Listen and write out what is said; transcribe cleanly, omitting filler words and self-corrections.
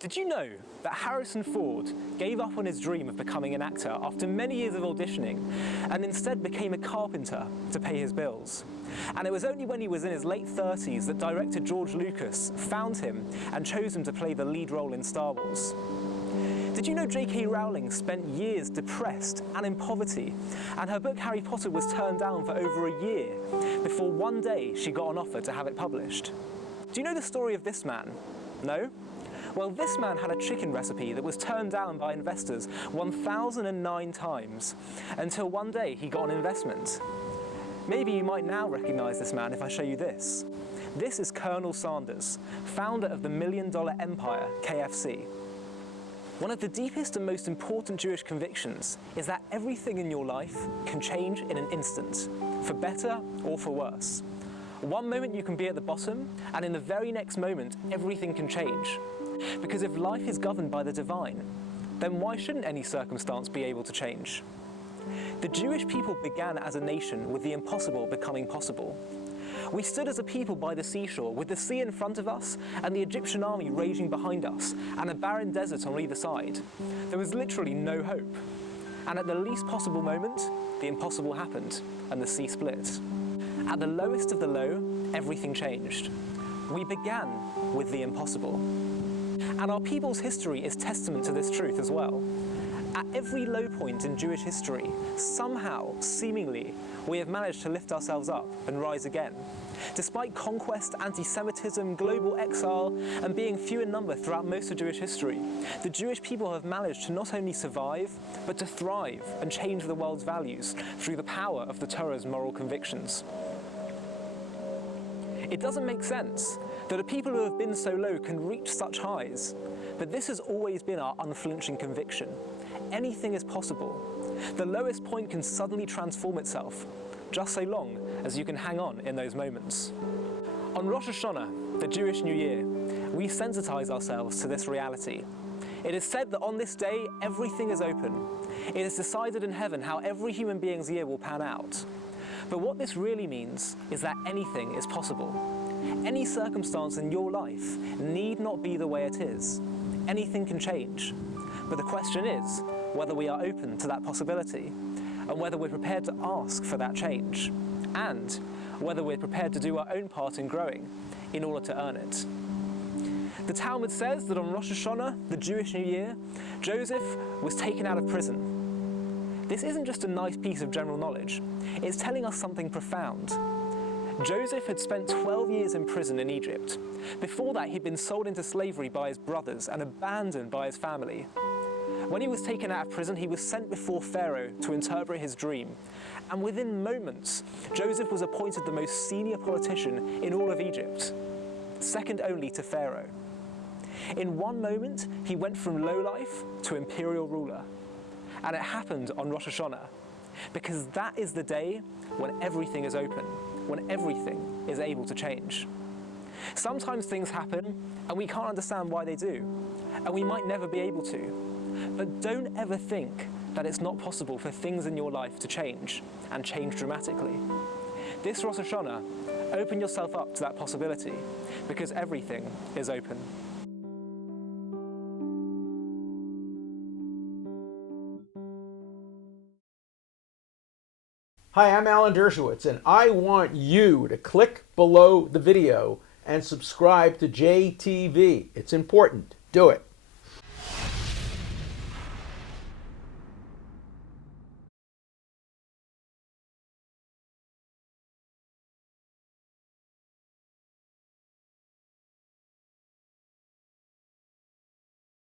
Did you know that Harrison Ford gave up on his dream of becoming an actor after many years of auditioning and instead became a carpenter to pay his bills? And it was only when he was in his late 30s that director George Lucas found him and chose him to play the lead role in Star Wars. Did you know J.K. Rowling spent years depressed and in poverty, and her book Harry Potter was turned down for over a year before one day she got an offer to have it published? Do you know the story of this man? No? Well, this man had a chicken recipe that was turned down by investors 1,009 times, until one day he got an investment. Maybe you might now recognize this man if I show you this. This is Colonel Sanders, founder of the million-dollar empire, KFC. One of the deepest and most important Jewish convictions is that everything in your life can change in an instant, for better or for worse. One moment you can be at the bottom, and in the very next moment, everything can change. Because if life is governed by the divine, then why shouldn't any circumstance be able to change? The Jewish people began as a nation with the impossible becoming possible. We stood as a people by the seashore with the sea in front of us and the Egyptian army raging behind us and a barren desert on either side. There was literally no hope. And at the least possible moment, the impossible happened and the sea split. At the lowest of the low, everything changed. We began with the impossible. And our people's history is testament to this truth as well. At every low point in Jewish history, somehow, seemingly, we have managed to lift ourselves up and rise again. Despite conquest, anti-Semitism, global exile, and being few in number throughout most of Jewish history, the Jewish people have managed to not only survive, but to thrive and change the world's values through the power of the Torah's moral convictions. It doesn't make sense that a people who have been so low can reach such highs, but this has always been our unflinching conviction. Anything is possible. The lowest point can suddenly transform itself, just so long as you can hang on in those moments. On Rosh Hashana, the Jewish New Year, we sensitize ourselves to this reality. It is said that on this day, everything is open. It is decided in heaven how every human being's year will pan out. But what this really means is that anything is possible. Any circumstance in your life need not be the way it is. Anything can change. But the question is whether we are open to that possibility, and whether we're prepared to ask for that change, and whether we're prepared to do our own part in growing in order to earn it. The Talmud says that on Rosh Hashana, the Jewish New Year, Joseph was taken out of prison. This isn't just a nice piece of general knowledge, it's telling us something profound. Joseph had spent 12 years in prison in Egypt. Before that, he'd been sold into slavery by his brothers and abandoned by his family. When he was taken out of prison, he was sent before Pharaoh to interpret his dream. And within moments, Joseph was appointed the most senior politician in all of Egypt, second only to Pharaoh. In one moment, he went from lowlife to imperial ruler. And it happened on Rosh Hashana, because that is the day when everything is open, when everything is able to change. Sometimes things happen and we can't understand why they do, and we might never be able to. But don't ever think that it's not possible for things in your life to change, and change dramatically. This Rosh Hashana, open yourself up to that possibility, because everything is open. Hi, I'm Alan Dershowitz, and I want you to click below the video and subscribe to JTV. It's important. Do it.